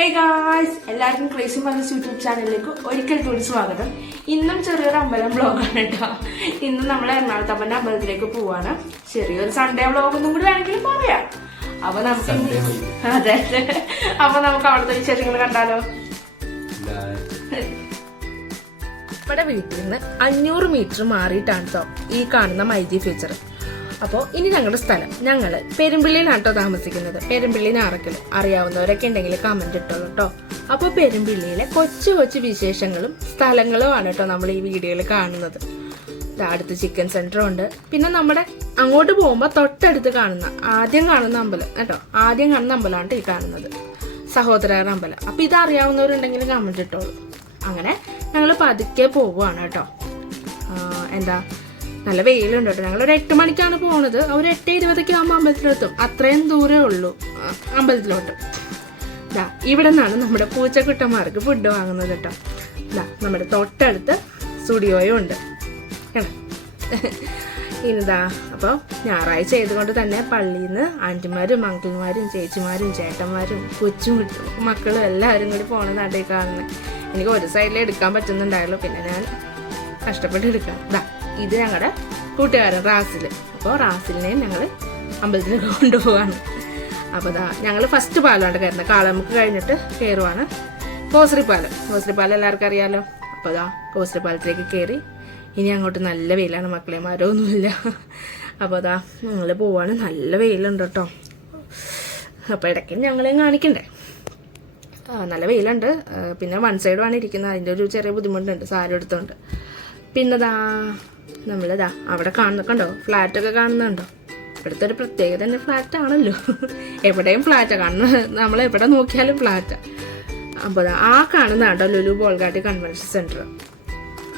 ഹേ guys എല്ലാവർക്കും crazy മലസ് YouTube ചാനലിലേക്ക് ഒരിക്കൽ കൂടി സ്വാഗതം. ഇന്നും ചെറിയൊരു അമ്പലം ബ്ലോഗാണ് കേട്ടോ ഇന്നും നമ്മൾ എറണാകുളത്തപ്പന്റെ അമ്പലത്തിലേക്ക് പോവാണ്. ചെറിയൊരു സൺഡേ വ്ളോഗ് ഒന്നും കൂടി വേണമെങ്കിൽ പറയാം. അപ്പൊ നമുക്ക് അതെ അതെ. അപ്പൊ നമുക്ക് അവിടുത്തെ വിശേഷങ്ങൾ കണ്ടാലോ? നമ്മുടെ വീട്ടിൽ നിന്ന് അഞ്ഞൂറ് മീറ്റർ മാറിയിട്ടാണ് കേട്ടോ ഈ കാണുന്ന മൈജി ഫ്യൂച്ചർ അപ്പോൾ ഇനി ഞങ്ങളുടെ സ്ഥലം. ഞങ്ങൾ പെരുമ്പിള്ളിയിലാണ് കേട്ടോ താമസിക്കുന്നത്. പെരുമ്പിള്ളി നാറക്കൽ അറിയാവുന്നവരൊക്കെ ഉണ്ടെങ്കിൽ കമന്റ് ഇട്ടോളൂ കേട്ടോ അപ്പോൾ പെരുമ്പിള്ളിയിലെ കൊച്ചു കൊച്ചു വിശേഷങ്ങളും സ്ഥലങ്ങളും ആണ് കേട്ടോ നമ്മൾ ഈ വീഡിയോയിൽ കാണുന്നത് അടുത്ത് ചിക്കൻ സെന്റർ ഉണ്ട്. പിന്നെ നമ്മുടെ അങ്ങോട്ട് പോകുമ്പോൾ തൊട്ടടുത്ത് കാണുന്ന ആദ്യം കാണുന്ന അമ്പലം. കേട്ടോ? ആദ്യം കാണുന്ന അമ്പലമാണ് ഈ കാണുന്നത്. സഹോദര അമ്പലം. അപ്പോൾ ഇത് അറിയാവുന്നവരുണ്ടെങ്കിൽ കമന്റ് ഇട്ടോളൂ. അങ്ങനെ ഞങ്ങൾ പതുക്കെ പോവുകയാണ് കേട്ടോ എന്താ? നല്ല വെയിലുണ്ട് കേട്ടോ. ഞങ്ങൾ ഒരു എട്ട് മണിക്കാണ് പോണത്. ഒരു എട്ട് ഇരുപതൊക്കെ ആകുമ്പോൾ അമ്പലത്തിലെത്തും. അത്രയും ദൂരേ ഉള്ളൂ. അമ്പലത്തിലോട്ട്. ദാ ഇവിടെ നിന്നാണ് നമ്മുടെ പൂച്ചക്കുട്ടന്മാർക്ക് ഫുഡ് വാങ്ങുന്നത് കേട്ടോ. ദാ നമ്മുടെ തൊട്ടടുത്ത് സ്റ്റുഡിയോയും ഉണ്ട്. ഇനിതാ അപ്പോൾ ഞായറാഴ്ച ആയതുകൊണ്ട് തന്നെ പള്ളിയിൽ നിന്ന് ആന്റിമാരും അങ്കിൾമാരും ചേച്ചിമാരും ചേട്ടന്മാരും കൊച്ചും മക്കളും എല്ലാവരും കൂടി പോണ ഈ കാണുന്നത് എനിക്ക് ഒരു സൈഡിൽ എടുക്കാൻ പറ്റുന്നുണ്ടായുള്ളൂ. പിന്നെ ഞാൻ കഷ്ടപ്പെട്ട് എടുക്കാം. ദാ. ഇത് ഞങ്ങളുടെ കൂട്ടുകാരൻ റാസിൽ അപ്പോൾ റാസിലിനെയും ഞങ്ങൾ അമ്പലത്തിൽ കൊണ്ടുപോവാണ്. അപ്പോൾ ഞങ്ങൾ ഫസ്റ്റ് പാലമാണ് കയറുന്നത് കാളമുക്ക് കഴിഞ്ഞിട്ട് കയറുവാണ് കോസരിപ്പാലം പാലം. കോസറി പാലം എല്ലാവർക്കും അറിയാമല്ലോ അപ്പോൾ അതാ കോസരിപ്പാലത്തിലേക്ക് കയറി ഇനി അങ്ങോട്ട് നല്ല വെയിലാണ് മക്കളെ. മരമൊന്നുമില്ല. അപ്പോൾ അതാ ഞങ്ങൾ പോവാണ്. നല്ല വെയിലുണ്ട് കേട്ടോ അപ്പോൾ ഇടയ്ക്ക് ഞങ്ങളെയും കാണിക്കണ്ടേ? നല്ല വെയിലുണ്ട്. പിന്നെ വൺ സൈഡുമാണ് ഇരിക്കുന്നത്. അതിന്റെ ഒരു ചെറിയ ബുദ്ധിമുട്ടുണ്ട് സാരി എടുത്തുകൊണ്ട് പിന്നെ ദാ നമ്മളിതാ അവിടെ കാണുന്ന കണ്ടോ? ഫ്ലാറ്റൊക്കെ കാണുന്നുണ്ടോ? ഇവിടുത്തെ ഒരു പ്രത്യേകത തന്നെ ഫ്ലാറ്റ് ആണല്ലോ എവിടെയും ഫ്ലാറ്റ്. കാണുന്നത് നമ്മൾ എവിടെ നോക്കിയാലും ഫ്ലാറ്റ്. അപ്പോൾ ആ കാണുന്നതാണ്ടോ ലുലു ബോൾഗാട്ടി കൺവെൻഷൻ സെന്റർ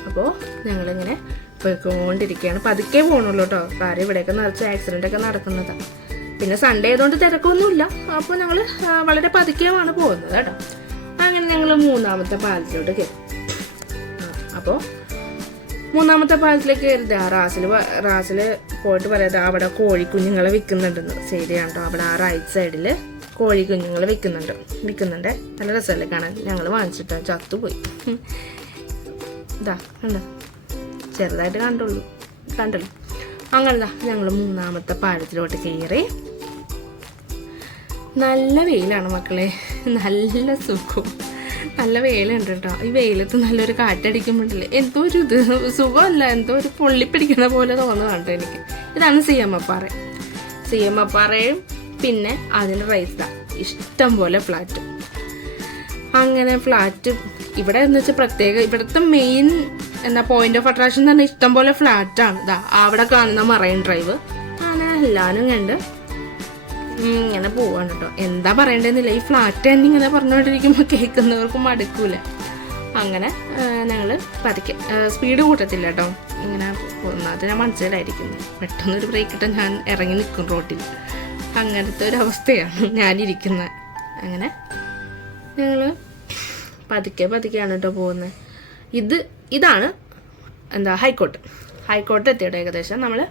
അപ്പോൾ ഞങ്ങളിങ്ങനെ പോയിക്കൊണ്ടിരിക്കുകയാണ്. പതുക്കെ പോകണുള്ളൂ കേട്ടോ കാര്യം ഇവിടെയൊക്കെ നിറച്ച് ആക്സിഡന്റ് ഒക്കെ നടക്കുന്നത്. പിന്നെ സൺഡേ ആയതുകൊണ്ട് തിരക്കൊന്നുമില്ല. അപ്പോൾ ഞങ്ങൾ വളരെ പതുക്കെയാണ് പോകുന്നത് കേട്ടോ. അങ്ങനെ ഞങ്ങൾ മൂന്നാമത്തെ പാലത്തിലോട്ട് കയറി. അപ്പോൾ മൂന്നാമത്തെ പാലത്തിലേക്ക് കയറിയത് ആ റാസിൽ റാസിൽ പോയിട്ട് പറയാതെ അവിടെ കോഴിക്കുഞ്ഞുങ്ങളെ വിൽക്കുന്നുണ്ടെന്ന്. ശരിയാണ് അവിടെ ആ റൈറ്റ് സൈഡിൽ കോഴിക്കുഞ്ഞുങ്ങൾ വിൽക്കുന്നുണ്ട്. വിൽക്കുന്നുണ്ട്. നല്ല രസമല്ലേ കാണാൻ? ഞങ്ങൾ വാങ്ങിച്ചിട്ട്. ചത്തുപോയി. ഇതാ കണ്ടോ? ചെറുതായിട്ട് കണ്ടുള്ളൂ. കണ്ടല്ലോ. അങ്ങനെതാ ഞങ്ങൾ മൂന്നാമത്തെ പാലത്തിലോട്ട് കയറി. നല്ല വെയിലാണ് മക്കളെ. നല്ല സുഖം. നല്ല വെയിലുണ്ട് കേട്ടോ. ഈ വെയിലത്ത് നല്ലൊരു കാറ്റടിക്കുമ്പോഴല്ലേ എന്തോ ഒരു ഇത്? സുഖമല്ല. എന്തോ ഒരു പൊള്ളിപ്പിടിക്കുന്ന പോലെ തോന്നുന്നുണ്ട് എനിക്ക്. ഇതാണ് സി എം അപ്പാറ സി എം അപ്പാറയും പിന്നെ അതിന്റെ റൈസ ഇഷ്ടം പോലെ ഫ്ലാറ്റും അങ്ങനെ ഫ്ലാറ്റ് ഇവിടെ എന്ന് വെച്ചാൽ പ്രത്യേക ഇവിടുത്തെ മെയിൻ എന്താ പോയിന്റ് ഓഫ് അട്രാക്ഷൻ തന്നെ ഇഷ്ടം പോലെ ഫ്ലാറ്റാണ് ഇതാ അവിടെ കാണുന്ന മറൈൻ ഡ്രൈവ്. അങ്ങനെ എല്ലാവരും കണ്ട് ഇങ്ങനെ പോവാണ് കേട്ടോ എന്താ പറയണ്ടെന്നില്ല. ഈ ഫ്ലാറ്റ് തന്നെ ഇങ്ങനെ പറഞ്ഞുകൊണ്ടിരിക്കുമ്പോൾ കേൾക്കുന്നവർക്ക് മടുക്കൂല. അങ്ങനെ ഞങ്ങൾ പതുക്കെ സ്പീഡ് കൂട്ടത്തില്ല കേട്ടോ ഇങ്ങനെ പോകുന്നത് ഞാൻ മനസ്സിലായിരിക്കുന്നു. പെട്ടെന്നൊരു ബ്രേക്ക് ഇട്ടാൽ ഞാൻ ഇറങ്ങി നിൽക്കും റോട്ടിൽ അങ്ങനത്തെ ഒരു അവസ്ഥയാണ് ഞാനിരിക്കുന്നത് അങ്ങനെ ഞങ്ങൾ പതുക്കെ പതുക്കെയാണ് കേട്ടോ പോകുന്നത് ഇത് ഇതാണ് എന്താ ഹൈക്കോർട്ട് ഹൈക്കോർട്ട് എത്തിയിട്ട് ഏകദേശം. നമ്മൾ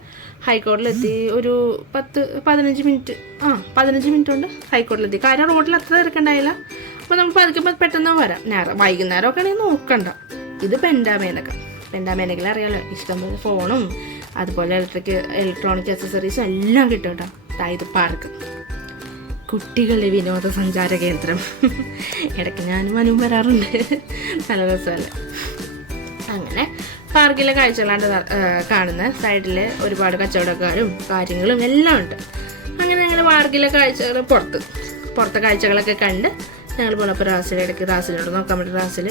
ഹൈക്കോർട്ടിലെത്തി ഒരു പത്ത് പതിനഞ്ച് മിനിറ്റ്. ആ പതിനഞ്ച് മിനിറ്റ് കൊണ്ട് എത്തി കാര്യം റോഡിൽ അത്ര തിരക്കുണ്ടായില്ല. അപ്പോൾ നമുക്ക് പതുക്കെ പെട്ടെന്ന് വരാം. നേരം വൈകുന്നേരമൊക്കെ ആണെങ്കിൽ നോക്കണ്ട. ഇത് പെൻഡാമേനൊക്കെ. പെൻഡാമേനക്കിൽ അറിയാലോ? ഇഷ്ടംപോലെ ഫോണും അതുപോലെ ഇലക്ട്രിക് ഇലക്ട്രോണിക് അക്സസറീസും എല്ലാം കിട്ടും കേട്ടോ. അതായത് പാർക്ക് കുട്ടികളുടെ വിനോദസഞ്ചാര കേന്ദ്രം. ഇടയ്ക്ക് ഞാനും അനുവും വരാറുണ്ട്. നല്ല രസമല്ലേ? അങ്ങനെ പാർക്കിലെ കാഴ്ചകളാണ് കാണുന്നത് സൈഡിൽ ഒരുപാട് കച്ചവടക്കാരും കാര്യങ്ങളും എല്ലാം ഉണ്ട്. അങ്ങനെ ഞങ്ങൾ കാർഗിലെ കാഴ്ചകൾ പുറത്ത് പുറത്തെ കാഴ്ചകളൊക്കെ കണ്ട് ഞങ്ങൾ പോലപ്പോൾ റാസിലെ ഇടയ്ക്ക് റാസിലോട്ട് നോക്കാൻ വേണ്ടി റാസിൽ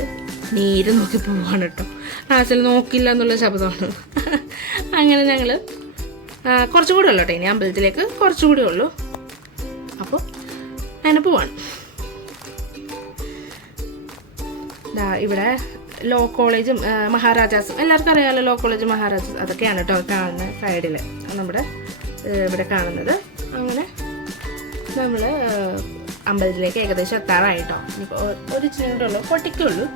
നീര് നോക്കി പോവാണ് കേട്ടോ റാസിൽ നോക്കില്ല എന്നുള്ള ശബ്ദമാണ് അങ്ങനെ ഞങ്ങൾ കുറച്ചും കൂടെ ഉള്ളൂ കേട്ടോ ഇനി അമ്പലത്തിലേക്ക് കുറച്ചും കൂടെ ഉള്ളൂ. അപ്പോൾ അങ്ങനെ പോവാണ്. ഇവിടെ ലോ കോളേജും മഹാരാജാസും. എല്ലാവർക്കും അറിയാമല്ലോ ലോ കോളേജ് മഹാരാജാസ്. അതൊക്കെയാണ് കേട്ടോ കാണുന്ന സൈഡിൽ നമ്മുടെ ഇവിടെ കാണുന്നത്. അങ്ങനെ നമ്മൾ അമ്പലത്തിലേക്ക് ഏകദേശം എത്താറായിട്ടോ ഒരു ചിന്നുള്ളൂ പൊട്ടിക്കുള്ളൂ.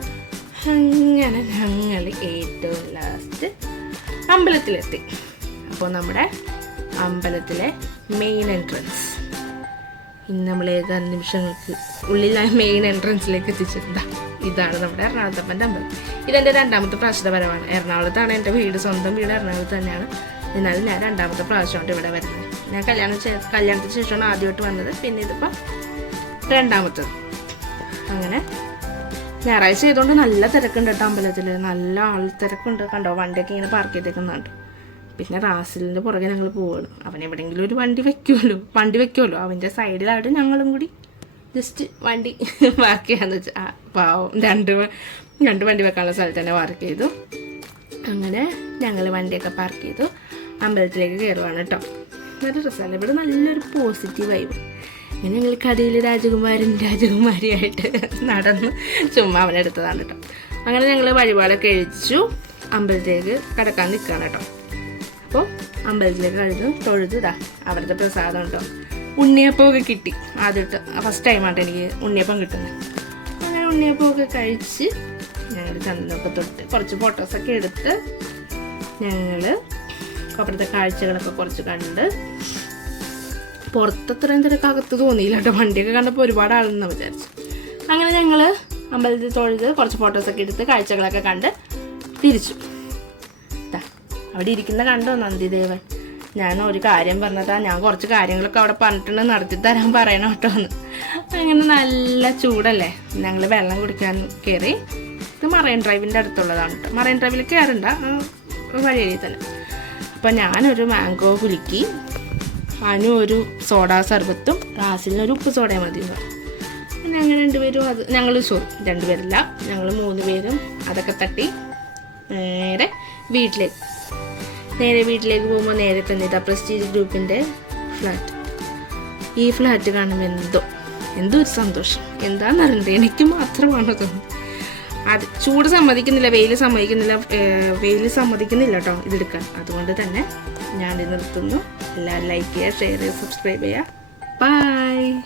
അങ്ങനെ ഞങ്ങൾ ഏറ്റവും ലാസ്റ്റ് അമ്പലത്തിലെത്തി. അപ്പോൾ നമ്മുടെ അമ്പലത്തിലെ മെയിൻ എൻട്രൻസ് ഇന്ന് നമ്മൾ ഏതാനും നിമിഷങ്ങൾക്ക് ഉള്ളിൽ മെയിൻ എൻട്രൻസിലേക്ക് എത്തിച്ചിട്ടുണ്ട് ഇതാണ് നമ്മുടെ എറണാകുളത്തപ്പന്റെ അമ്പലം ഇതെന്റെ രണ്ടാമത്തെ പ്രാവശ്യത്തെ വരവാണ്. എറണാകുളത്താണ് എന്റെ വീട്. സ്വന്തം വീട് എറണാകുളത്ത് തന്നെയാണ്. എന്നാലും ഞാൻ രണ്ടാമത്തെ പ്രാവശ്യമായിട്ട് ഇവിടെ വരുന്നത്. ഞാൻ കല്യാണം കല്യാണത്തിന് ശേഷമാണ് ആദ്യമായിട്ട് വന്നത്. പിന്നെ ഇതിപ്പോൾ രണ്ടാമത്തത്. അങ്ങനെ ഞായറാഴ്ച ചെയ്തുകൊണ്ട് നല്ല തിരക്കുണ്ട് കേട്ടോ അമ്പലത്തിൽ നല്ല ആൾ തിരക്കുണ്ട് കണ്ടോ? വണ്ടിയൊക്കെ ഇങ്ങനെ പാർക്ക് ചെയ്തേക്കുന്നുണ്ട് പിന്നെ റാസിലിന്റെ പുറകെ ഞങ്ങൾ പോവാണ്. അവൻ എവിടെയെങ്കിലും ഒരു വണ്ടി വെക്കുമല്ലോ വണ്ടി വെക്കുമല്ലോ അവന്റെ സൈഡിലായിട്ട് ഞങ്ങളും കൂടി ജസ്റ്റ് വണ്ടി പാർക്ക് ചെയ്യാന്ന് വെച്ചാൽ പാവം. രണ്ട് രണ്ട് വണ്ടി വെക്കാനുള്ള സ്ഥലത്ത് തന്നെ പാർക്ക് ചെയ്തു. അങ്ങനെ ഞങ്ങൾ വണ്ടിയൊക്കെ പാർക്ക് ചെയ്തു. അമ്പലത്തിലേക്ക് കയറുവാണ് കേട്ടോ. നല്ല രസമല്ല? ഇവിടെ നല്ലൊരു പോസിറ്റീവ് വൈബ് അങ്ങനെ ഞങ്ങൾ കഥയിൽ രാജകുമാരൻ രാജകുമാരിയായിട്ട് നടന്ന് ചുമ്മാ അവനെടുത്തതാണ് കേട്ടോ. അങ്ങനെ ഞങ്ങൾ വഴിപാടൊക്കെ കഴിച്ചു അമ്പലത്തിലേക്ക് കടക്കാൻ നിൽക്കുകയാണ് കേട്ടോ. അപ്പോൾ അമ്പലത്തിലേക്ക് കഴിഞ്ഞു തൊഴുതുതാ അവരുടെ പ്രസാദം കേട്ടോ. ഉണ്ണിയപ്പമൊക്കെ കിട്ടി. ആദ്യത്തെ ഫസ്റ്റ് ടൈമായിട്ട് എനിക്ക് ഉണ്ണിയപ്പം കിട്ടുന്നത് അങ്ങനെ ഉണ്ണിയപ്പമൊക്കെ കഴിച്ച് ഞങ്ങൾ ചന്ദനമൊക്കെ തൊട്ട് കുറച്ച് ഫോട്ടോസൊക്കെ എടുത്ത് ഞങ്ങൾ അപ്പുറത്തെ കാഴ്ചകളൊക്കെ കുറച്ച് കണ്ട് പുറത്തത്രയും തിരക്കകത്ത് തോന്നിയില്ല കേട്ടോ. വണ്ടിയൊക്കെ കണ്ടപ്പോൾ ഒരുപാട് ആളെന്ന് വിചാരിച്ചു. അങ്ങനെ ഞങ്ങൾ അമ്പലത്തിൽ തൊഴുത് കുറച്ച് ഫോട്ടോസൊക്കെ എടുത്ത് കാഴ്ചകളൊക്കെ കണ്ട് തിരിച്ചു. അവിടെ ഇരിക്കുന്ന കണ്ടോ നന്ദിദേവൻ ഞാൻ ഒരു കാര്യം പറഞ്ഞതാ ഞാൻ കുറച്ച് കാര്യങ്ങളൊക്കെ അവിടെ പറഞ്ഞിട്ടുണ്ട് നടത്തി തരാൻ പറയണം കേട്ടോ എന്ന്. അങ്ങനെ നല്ല ചൂടല്ലേ? ഞങ്ങൾ വെള്ളം കുടിക്കാൻ കയറി ഇത് മറൈൻ ഡ്രൈവിന്റെ അടുത്തുള്ളതാണ് കേട്ടോ. മറൈൻ ഡ്രൈവിൽ കയറണ്ട വഴിയേ വഴി തന്നെ. അപ്പം ഞാനൊരു മാംഗോ കുലുക്കി അനു ഒരു സോഡാ സർബത്തും റാസിലിന് ഒരു ഉപ്പ് സോഡയും മതി എന്ന് പറഞ്ഞു. ഞങ്ങൾ രണ്ടുപേരും അത് ഞങ്ങൾ സോറി രണ്ടുപേരല്ല ഞങ്ങൾ മൂന്ന് പേരും അതൊക്കെ തട്ടി നേരെ വീട്ടിലേക്ക്. നേരെ വീട്ടിലേക്ക് പോകുമ്പോൾ നേരെ തന്നെ ഇതാ പ്രസ്റ്റീജ് ഗ്രൂപ്പിന്റെ ഫ്ലാറ്റ് ഈ ഫ്ലാറ്റ് കാണുമ്പോൾ എന്തോ എന്തോ ഒരു സന്തോഷം. എന്താണെന്നറിയണ്ടേ എനിക്ക് മാത്രമാണ് തോന്നുന്നത് അത് ചൂട് സമ്മതിക്കുന്നില്ല വെയിൽ സമ്മതിക്കുന്നില്ല വെയിൽ സമ്മതിക്കുന്നില്ല കേട്ടോ ഇതെടുക്കാൻ. അതുകൊണ്ട് തന്നെ ഞാൻ നിർത്തുന്നു. എല്ലാവരും ലൈക്ക് ചെയ്യുക ഷെയർ ചെയ്യുക സബ്സ്ക്രൈബ് ചെയ്യുക. ബൈ